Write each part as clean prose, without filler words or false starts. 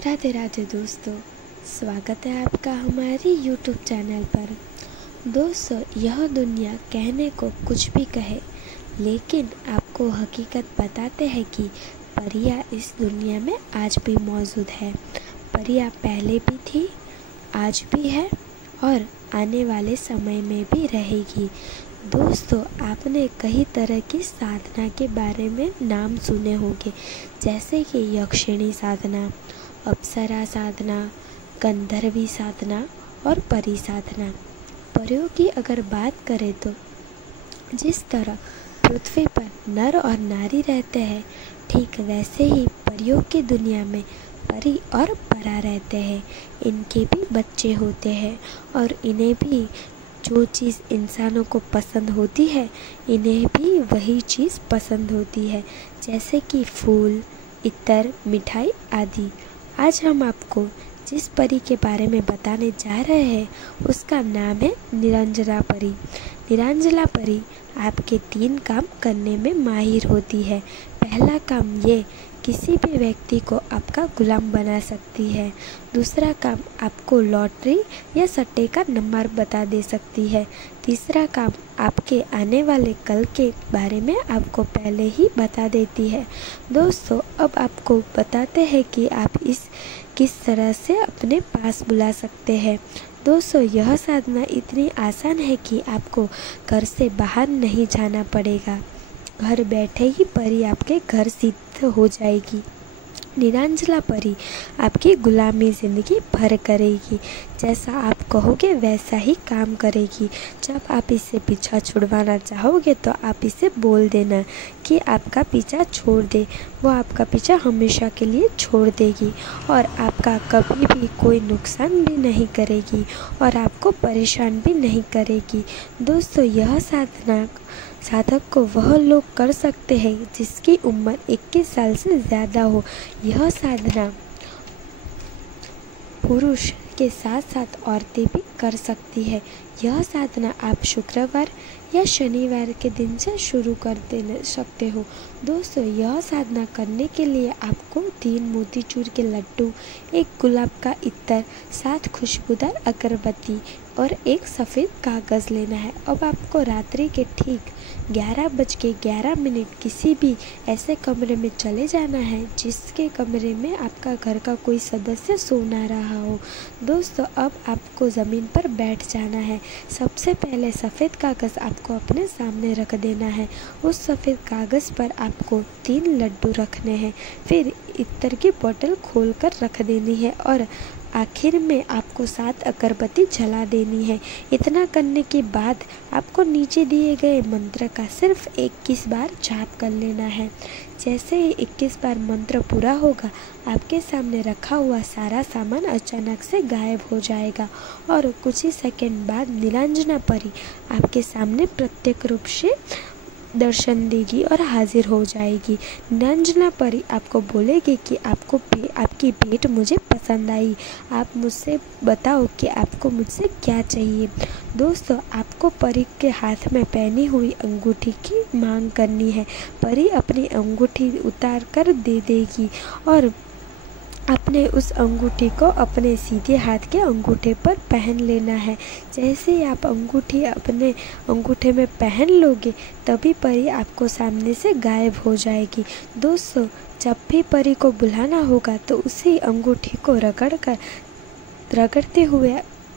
राधे राधे दोस्तों, स्वागत है आपका हमारी YouTube चैनल पर। दोस्तों, यह दुनिया कहने को कुछ भी कहे, लेकिन आपको हकीकत बताते हैं कि परियां इस दुनिया में आज भी मौजूद है। परियां पहले भी थी, आज भी है और आने वाले समय में भी रहेगी। दोस्तों, आपने कई तरह की साधना के बारे में नाम सुने होंगे, जैसे कि यक्षिणी साधना, अप्सरा साधना, गंधर्वी साधना और परी साधना। परियों की अगर बात करें तो जिस तरह पृथ्वी पर नर और नारी रहते हैं, ठीक वैसे ही परियों की दुनिया में परी और परा रहते हैं। इनके भी बच्चे होते हैं और इन्हें भी जो चीज़ इंसानों को पसंद होती है, इन्हें भी वही चीज़ पसंद होती है, जैसे कि फूल, इत्र, मिठाई आदि। आज हम आपको जिस परी के बारे में बताने जा रहे हैं, उसका नाम है निरंजना परी। निरंजना परी आपके 3 काम करने में माहिर होती है। पहला काम ये किसी भी व्यक्ति को आपका गुलाम बना सकती है। दूसरा काम आपको लॉटरी या सट्टे का नंबर बता दे सकती है। तीसरा काम आपके आने वाले कल के बारे में आपको पहले ही बता देती है। दोस्तों, अब आपको बताते हैं कि आप इस किस तरह से अपने पास बुला सकते हैं। दोस्तों, यह साधना इतनी आसान है कि आपको घर से बाहर नहीं जाना पड़ेगा। घर बैठे ही परी आपके घर सिद्ध हो जाएगी। निरंजना परी आपकी गुलामी ज़िंदगी भर करेगी। जैसा आप कहोगे वैसा ही काम करेगी। जब आप इससे पीछा छुड़वाना चाहोगे तो आप इसे बोल देना कि आपका पीछा छोड़ दे। वो आपका पीछा हमेशा के लिए छोड़ देगी और आपका कभी भी कोई नुकसान भी नहीं करेगी और आपको परेशान भी नहीं करेगी। दोस्तों, यह साधक को वह लोग कर सकते हैं जिसकी उम्र 21 साल से ज़्यादा हो। यह साधना पुरुष के साथ साथ औरतें भी कर सकती है। यह साधना आप शुक्रवार या शनिवार के दिन से शुरू कर सकते हो। दोस्तों, यह साधना करने के लिए आपको 3 मोतीचूर के लड्डू, 1 गुलाब का इत्र, 7 खुशबूदार अगरबत्ती और 1 सफ़ेद कागज़ लेना है। अब आपको रात्रि के ठीक 11:11 किसी भी ऐसे कमरे में चले जाना है जिसके कमरे में आपका घर का कोई सदस्य सो ना रहा हो। दोस्तों, अब आपको ज़मीन पर बैठ जाना है। सबसे पहले सफ़ेद कागज़ आपको अपने सामने रख देना है। उस सफ़ेद कागज़ पर आपको 3 लड्डू रखने हैं। फिर इत्र की बोतल खोलकर रख देनी है और आखिर में आपको 7 अगरबत्ती जला देनी है। इतना करने के बाद आपको नीचे दिए गए मंत्र का सिर्फ 21 बार जाप कर लेना है। जैसे ही 21 बार मंत्र पूरा होगा, आपके सामने रखा हुआ सारा सामान अचानक से गायब हो जाएगा और कुछ ही सेकंड बाद निरंजना परी आपके सामने प्रत्यक्ष रूप से दर्शन देगी और हाजिर हो जाएगी। निरंजना परी आपको बोलेगी कि आपकी भेंट मुझे पसंद आई। आप मुझसे बताओ कि आपको मुझसे क्या चाहिए। दोस्तों, आपको परी के हाथ में पहनी हुई अंगूठी की मांग करनी है। परी अपनी अंगूठी उतार कर दे देगी और अपने उस अंगूठी को अपने सीधे हाथ के अंगूठे पर पहन लेना है। जैसे ही आप अंगूठी अपने अंगूठे में पहन लोगे, तभी परी आपको सामने से गायब हो जाएगी। दोस्तों, जब भी परी को बुलाना होगा तो उसी अंगूठी को रगड़ते हुए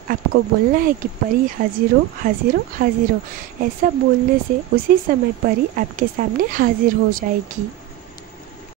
आपको बोलना है कि परी हाजिर हो, हाजिर हो, हाजिर हो। ऐसा बोलने से उसी समय परी आपके सामने हाजिर हो जाएगी।